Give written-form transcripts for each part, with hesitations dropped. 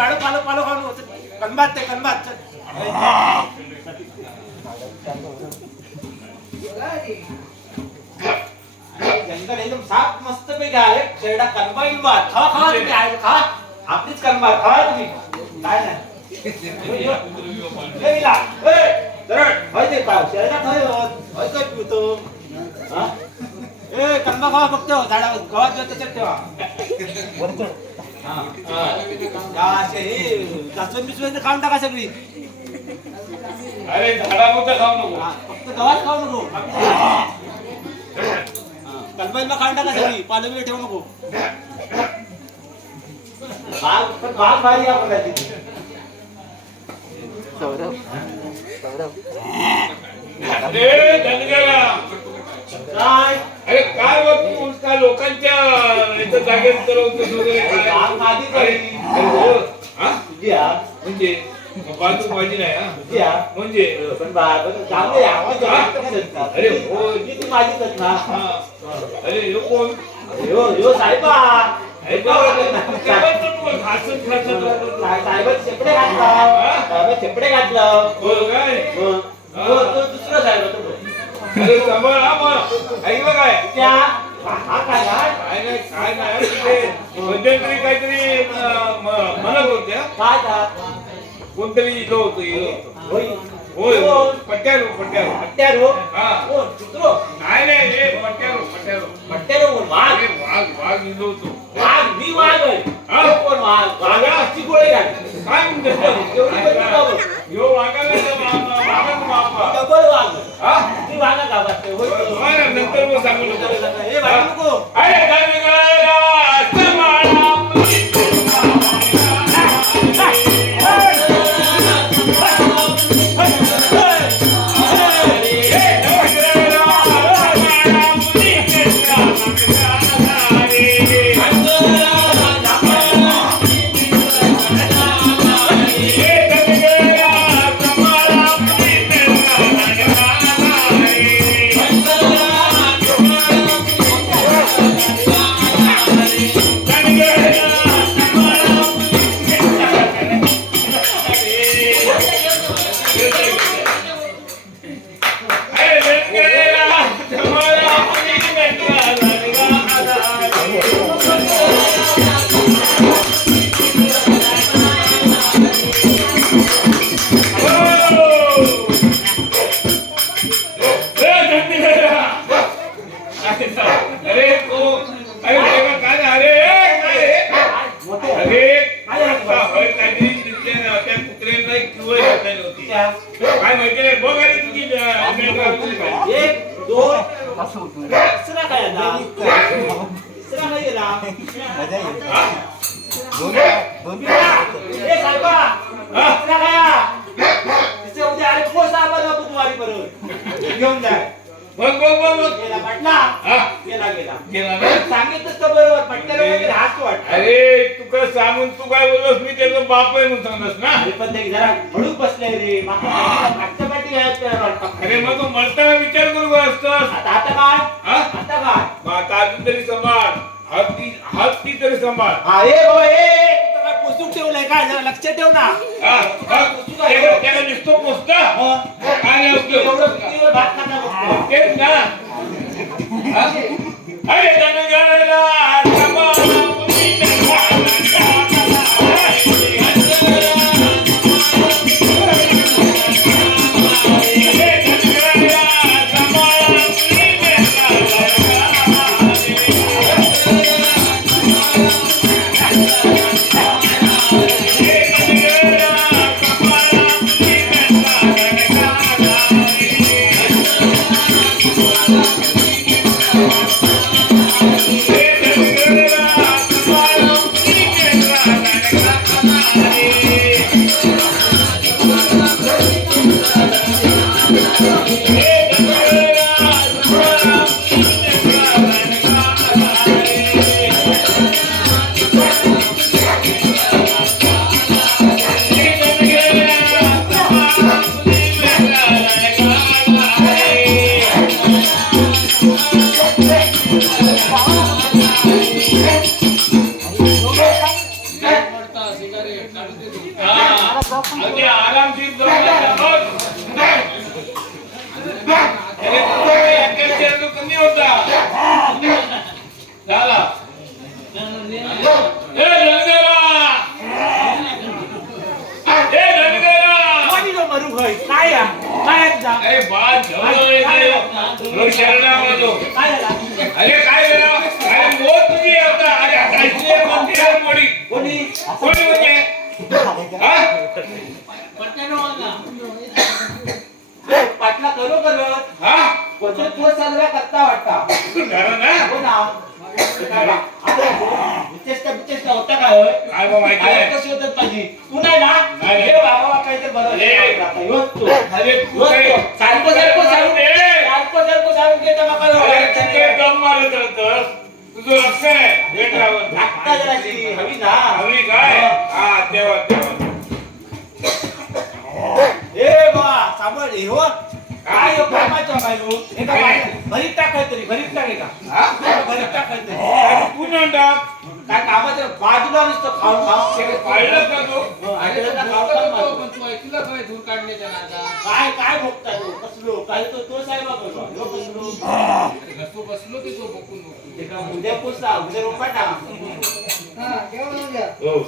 बाळू पालो पालो खाऊन कनबात ते कनबात जंगल एकदम साफ मस्त पैकी आहे शेरडा कनबाई बात खावा खावा तुम्ही आहे खा आपलीच कनबात खावा तुम्ही काय नाही लेला ए सरळ होय ते पाव शेरडा खाय होय काय पितो हा ए कनबा खावा फक्त झाडावर गावात जात तसंच ठेवा हा असे हे जास्वंद बिस्वंद खाऊन टाका सगळी अरे झाडामध्ये खाऊ नको फक्त गावात खाऊ नको कनबाईला खाऊन टाका सगळी पालवी ठेवू नको बाग भारी आपल्याला तिथे सौरभ अरे धनगरा काय अरे काय बघ तू का लोकांच्या इथं जागेत तरवतोस वगैरे काय बाग माझी अरे हो हा तुझी हा म्हणजे बाजू माझी नाही हा तुझी हा म्हणजे पण बाग चांगले आवाज अरे हो तू माझीच ना हा अरे यो कोण यो यो साहेबा साहेब शेपडे घातलं शेपडे घातलं हो काय तो दुसरा साहेब होतो अरे समोर हा मग ऐकलं काय त्या हा काय काय नाही तिथे मध्यंतरी काहीतरी म्हणत होत्या काय का कोणतरी इलो होतं होय होय पट्ट्यारो पट्ट्यारो पट्ट्यारो हा कोण चित्रो नाही नाही हे पट्ट्यारो पट्ट्यारो पट्ट्यारो कोण वाघ अरे वाघ वाघ इलो होतो वाघ मी वाघ आहे हा? तो कोण वाघ वाघा अशी गोळी घातली काय म्हणते एवढी बदली बाबा यो वाघाला वाघाचा बापा डबल वाघ हा ती वाघा गावात होय बरं, नंतर मग सांगू नको हे वाघ नको अरे धनगरा समाळा काय माहितीये बघ अरे तुझी एक दोन तिसरा काय आता तिसरा नाही गेला ए साहेबा तिसरा काय तिसरा उद्या अरे कोण आम्हाला बुधवारी परत घेऊन जाय बघ बघ बघ बघ गेला पटला हा गेला गेला गेला ना सांगितलंच तर बरोबर पटल्याला वगैरे हात वाट अरे तू काय सांगून तू काय बोललोस मी त्याचा बाप आहे म्हणून सांगलास ना अरे पण ते जरा हळूच बसलाय रे मागच्या पाठी वाटतं अरे मग तू म्हणताना विचार करू असतोस आता काय हा आता काय मग आता अजून तरी सांभाळ हाती तरी सांभाळ हा ए बाबा ए तू काय पुस्तक ठेवलंय काय जरा लक्ष ठेव ना हा त्याला दिसतो पोचता काय नाही उपयोग एवढं कितीवर भात खाणार बघतो. तेच ना हा? अरे धनगरा समाळा Hey, अगदी आरामशीर जाऊन बघ. अरे तुझा एका चेहरा कमी होता झाला. ए धनगरा, ए धनगरा. कोणी जो मरू होय काय या? काय जा अरे बात झोळ शरणा म्हणतो. काय झाला? अरे काय झालं? अरे मोत तुझी आता. अरे काहीतरी कोणती मोडी कोणी कोणी म्हणजे हा? पाटला करू करत हा? कोणतं तो साजरा करता वाटता खरं ना? हो ना आता होता काय होय काय बा माहिती काय आहे? कशी होतात माझी तू नाही ना नाही. हे बाबा काहीतरी बरं अरे तू काय- सारखं सांगून घेता अरे तिथे माका दम मारत राहतं. तुझं लक्ष आहे भेट राहत लागता जराशी हवी ना हवी काय हा तेव्हा ए बा सांभाळ हे हो काय हो कामाचं काय हो एका भरीत टाकाय तरी भरीत टाके का हा? भरीत टाकाय तरी अरे तू न टाक. काय कामाचं बाजूला नुसतं खाऊन खाऊन ते पाळलं का तू? काय काय भोगताय तो कसलो काय तो साहेबा बसलो ते का उद्या पोचला उद्या रोपाटा हो.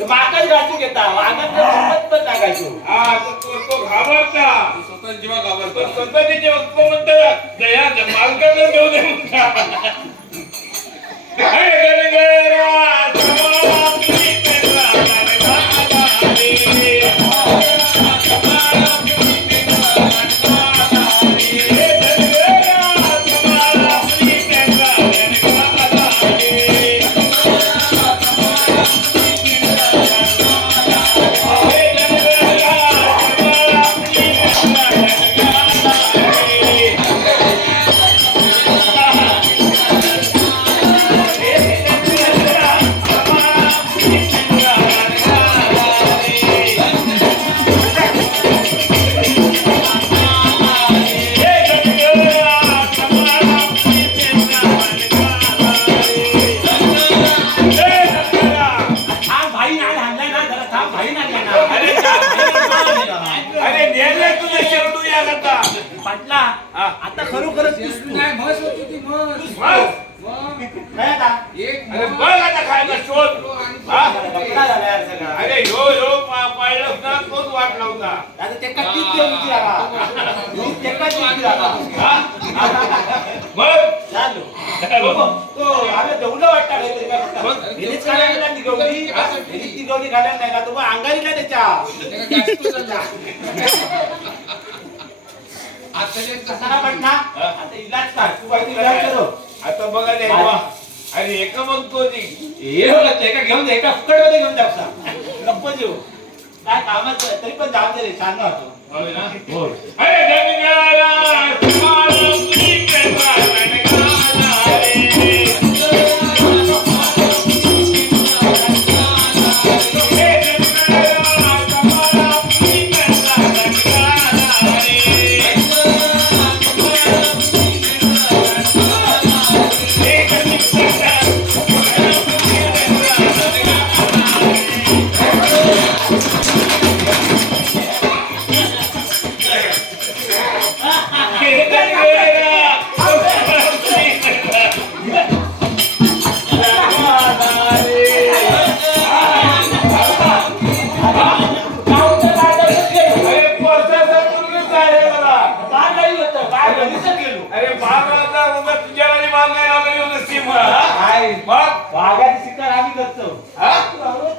माकाच घालून घेता वागत रोपत पण टाकायचो हा तो घाबरता पण स्वतःचे वक्ता म्हणतात दया मालकाला देऊ दे म्हणता. अरे गणगणा समाप्ती अरे नेले तुझे शेवटू या करता पाटला आता खरोखरच दिसतो काय आता अरे बघ आता खायला शोध हा? गप्पा झाल्या यार सगळा. अरे ह्यो पाळलं ना तोच वाट लावता आता ते का तीच देऊची लागा ते का तीच लागा हा? बघ चालू तो आम्ही जेवलं वाटतं काहीतरी काय करता? हिनेच खायला नाही ती गवळी हिनेच ती गवळी खायला नाही का तुम्हाला अंगारीला त्याच्या कसा पटना आता इलाज काय तू काय इलाज करो आता बघा रे वा. अरे एका बघतो ती हे बघा ते एका घेऊन एका फुकट मध्ये घेऊन जापसा नको देऊ काय कामाचं तरी पण जाऊ दे रे छान वाटतो होय ना? अरे गणगणा समाप्ती पेंढा गणगणा रे. अरे बागाचा उगा तुझ्या वाली बाग नाही लागली होती सीमा मग बागाची शिकार आम्ही करतो हा?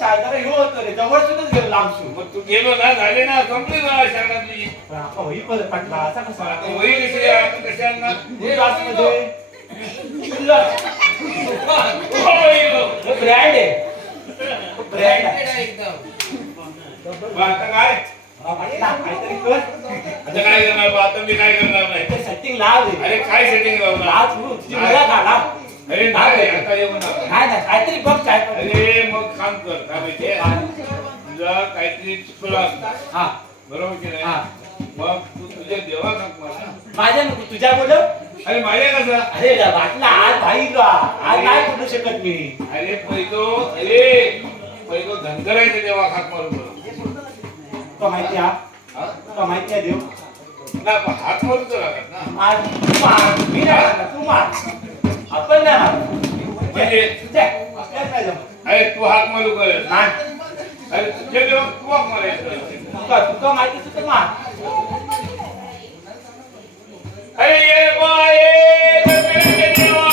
चायदार हे होतं रे जवळ सुद्धच गेलो लांबशू मग तू गेलो ना झाले ना संपली ना शहरातली आपण होई परत पटला असा कसा वही कशी आहे, आपण कशांना ब्रँड आहे ब्रँड आहे आता काय काहीतरी कर आता काय करणार बा? आता मी काय करणार नाही. सेटिंग लाव रे अरे काय सेटिंग लावणार लाव सुरू तुझी मजा घाला अरे नाही आता येऊ नका. काय नाही काहीतरी बघ काय अरे मग काम कर काय माहितीये तुझा काहीतरी चुकला हा बरोबर की हा. नाही मग तू तुझ्या देवा सांग मला. माझ्या नको तुझ्या बोल अरे माझ्या कसा अरे वाटला आज भाई आज काय बोलू शकत मी अरे पहिलो धनगरायचं देवा खात मारून तुका माहिती हा तुका माहिती आहे देव नाही पण हात मारूच लागत ना मार तू मार मी नाही मारणार, तू मार आपण नाही मारणार. म्हणजे तुझ्या आपल्याला काय जमत अरे तू हात मारू कर नाही अरे तुझ्या देवा तू हाक मारायचं तुका माहिती तुझं मार. अरे ये बाये गणपती देवा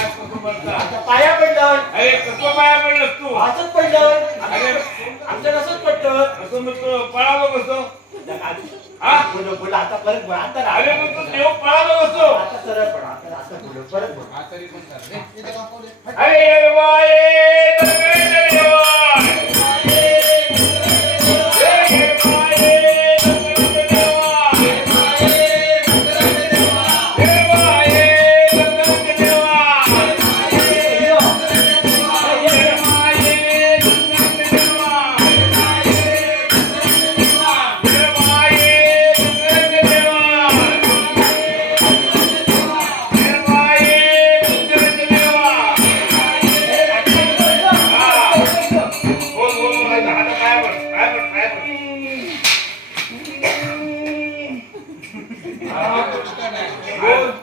पाया पडलं अरे कसं पाया पडलंस तू असंच पडलं अरे आमच्या कसंच पडलं. असं मग तू पळालो कसं हा बोल बोल आता परत बोल आता राहा. अरे मग तू देव पळालो कसं आता सरळ पड आता बोल परत बोल. अरे बाये गणपती देवा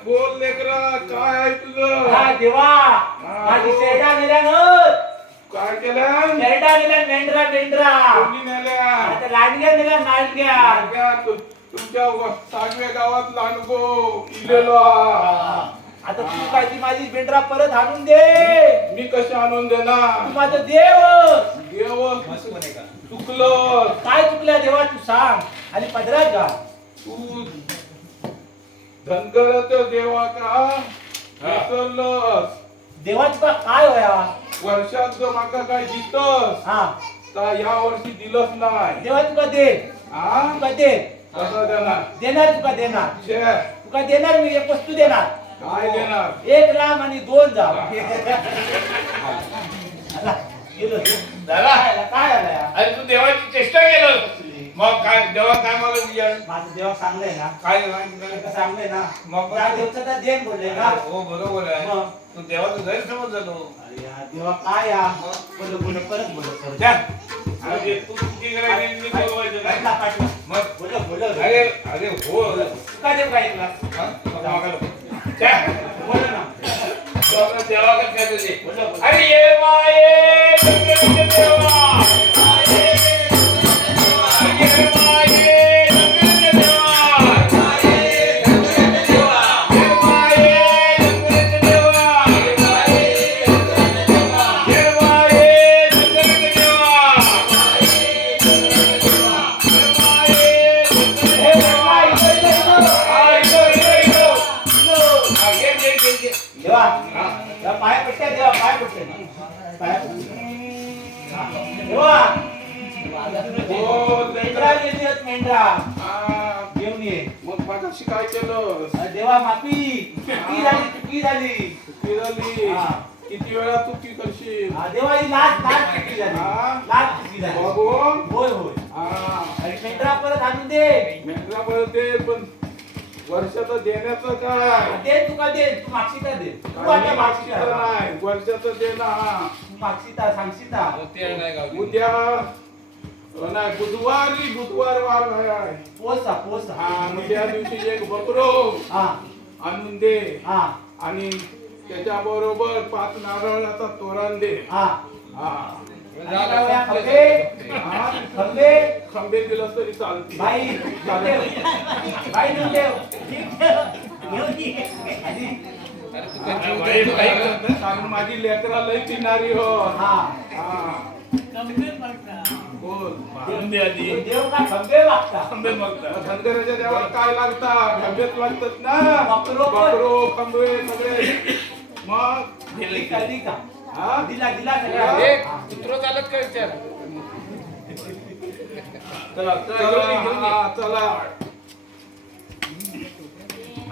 बोल लेकरा काय आहे तुझं हा देवा माझी शेरडा नेल्या न काय केलं शेरडा नेल्या मेंढरा कोणी नेल्या आता लाडग्या नेल्या नाडग्या. तुमच्या सागवे गावात लांडगो इलेलो आता तू काय ती माझी मेंढरा परत आणून दे. मी कशी आणून देणार तू माझं देव. देव चुकलं काय चुकल्या देवा तू सांग आणि पदरात घाल. तू धनगराच्या देवा का विसरलंस देवा तुका काय होया वर्षात जर माका काय दिसतस हा तर या वर्षी दिलंच नाही देवा तुका दे हा तुका दे कसं देणार देणार तुका देणार शे तुका देणार मी एक वस्तू देणार. काय देणार 1 लांब आणि 2 जाव. आला, गेलो. झाला? काय आला या? अरे तू देवाची चेष्टा केलं मग काय देवा काय मला विचार माझं देवा चांगलंय ना काय का चांगलंय ना मग त्या देवचं तर देण बोलले ना. हो बरोबर आहे मग. तू देवाचं गैरसमज झालो अरे या देवा काय या बोल परत बोल जा. अरे तू चुकी करायची मी बोलवायचं नाही. पाठवा मग बोल अरे अरे हो काय देव काय ऐकला हा? मग मागायला. जा. बोल ना तो देवाकडे काय तुझे बोल अरे ये माये गणपती देवा देवा पाय पडते देवा पाय पडते देवा मेंढरा गेली होत मेंढरा घेऊन ये. मग मागाशी काय केलं देवा माफी चुकी झाली. फिरली हा. किती वेळा तू की करशील देवा ही लाच चुकी झाली. हा. लाच चुकी झाली. बघून होय होय हा आणि मेंढरा परत आणून दे. मेंढरा ते पण वर्षाचं देण्याचं काय दे तुका दे तू मागशीता दे तू आता काही मागशीता नाही वर्षाचं दे ना तू मागशीता सांगशीता उद्या नाही बुधवार वार आहे पोसा हा मग त्या दिवशी एक बकरो हा आणून दे हा आणि त्याच्या बरोबर 5 नारळाचा तोरण दे हा हा खंबे खंबे दिलं तरी चालते बाई बाई घेऊन देव घेऊन ये. कारण माझी लेकरा लय किनारी हो हा हा बोल म्हणून दे आधी देव का खंबे मागता आंबे मागतात धनगराच्या देवाला काय लागतात खंबेच लागतात ना बकरो पण. बकरो खंबे सगळे मग दिलं की. दिला का हा दिला दिला हे, सगळा कुत्रो चालत का विचार चला घेऊन ये. हा, चला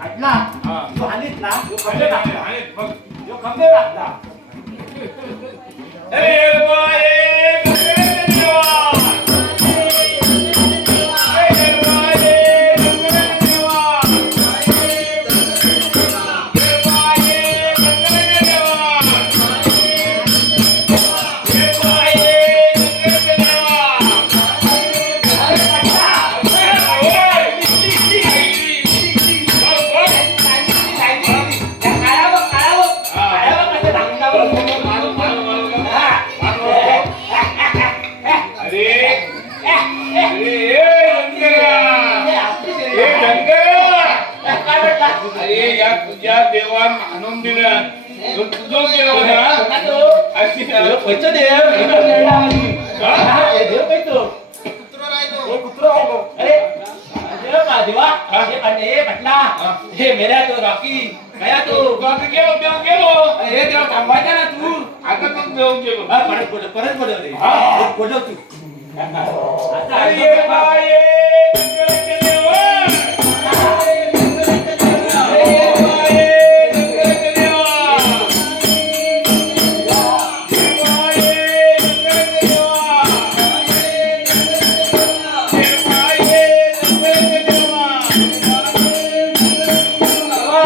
आटला हा. तू हानीत ना ह्यो खंबे आहे, मागता आहे, बघ. ह्यो खंबे मागता ए बाये, गंगेच्या देवा. ए बाये, गंगेच्या देवा. ए बाये, गंगेच्या देवा. ए बाये, गंगेच्या देवा. अरे पटला ओय, अरे अरे ए गंगेया. ए गंगेया. अरे या तुझ्या देवान आणून दिलं तो तुझं देव ना अशी हे मेल्या तो रॉकी कया तो गावी गेलो तेव्हा गेलो हे तेव्हा थांबायचा ना तू आता तो देऊन गेलो परत बोलव रे हा. बोलव तू आता अरे ये बाये गंगेच्या देवा. ए बाये गंगेच्या देवा. ए बाये गंगेच्या देवा. ए बाये गंगेच्या देवा.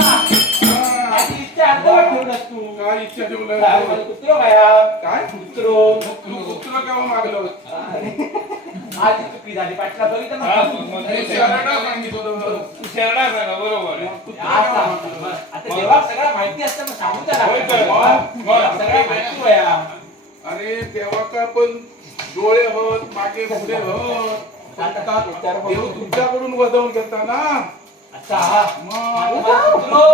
माझी इच्छा अर्धवट ठेवलंस तू काय इच्छा ठेवलं कुत्रो काय काय कुत्रो तू कुत्रा केव्हा मागलं माझी चुकी झाली पाटला बघितलं हा, ना मग हे ते शहाणा सांगितलं होतं. तू शरणा झाला बरोबर आहे. आता देवा सगळं माहिती असतं मग सांगू त्याला होय तर. मग. सगळं माहिती होया अरे देवा का पण डोळे होत मागे पुढे होत देव तुमच्याकडून वजवून घेता ना अच्छा हा मग कुत्रो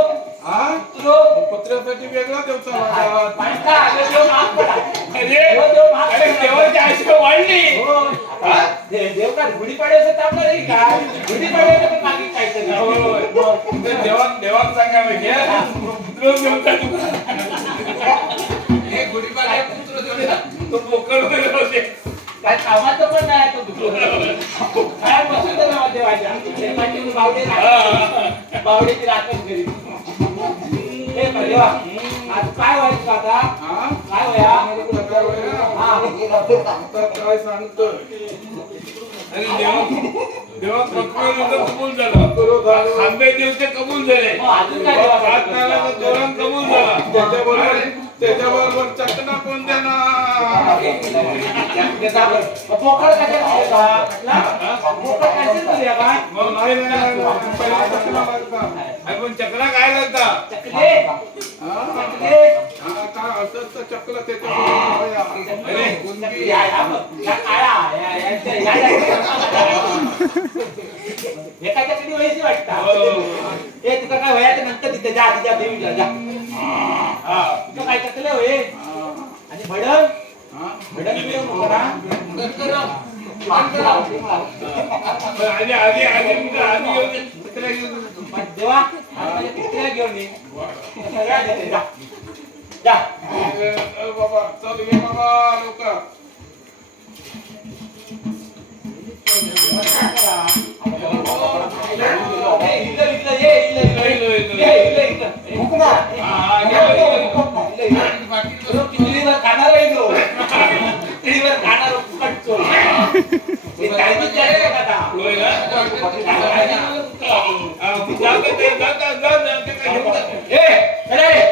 हा कुत्रो पत्र्यासाठी वेगळा देवता लागतात पांढरा आगे देव माग पडा अरे देवाची आशा वाढली हो देव का गुढी पाडव्याचं ताप नाही का गुढी पाडव्याचं पण मागे काहीतरी देवान सांगा पाहिजे पुत्र देवता तो मोकळ होते काय कामाचं पण नाही तो दुसरं काय बसून देवा देवाच्या शेताची बावडे बावडेची राखण करी हे देवा आज काय व्हायचं आता हा काय होया हा आता काय सांगतोय आणि देवा पक्र कबूल झाला करो झालं. आंबे देवते कबूल झाले मग अजून काय देवा सात नारळाचा तोरण कबूल झाला त्याच्याबरोबर चकना कोण देणार पोकळ कशा पोकळ कशाच करूया का मग नाही पहिला चकना लागतात आपण चक्रा काय लागता चकले हा चकले हा, काय असं तर चकलं त्याच्याबरोबर अरे चकली आहे हा बघ. या काळा एका चकली व्हायची वाटतं हे तुका काय व्हायचं नंतर तिथे जा तिच्या देवीला जा तुका काय चकले होय आणि भडंग भडंग बिडंग होतं ना आधी आधी आधी तुमचं आधी येऊ दे. कुत्र्या घेऊन ये. मग देवा आता माझ्या कुत्र्याला घेऊन ये सगळ्या देते जा जा बाबा चल ये बाबा लवकर होय ना? जाते ते, जाता, जाता, ते काय घेऊन जा.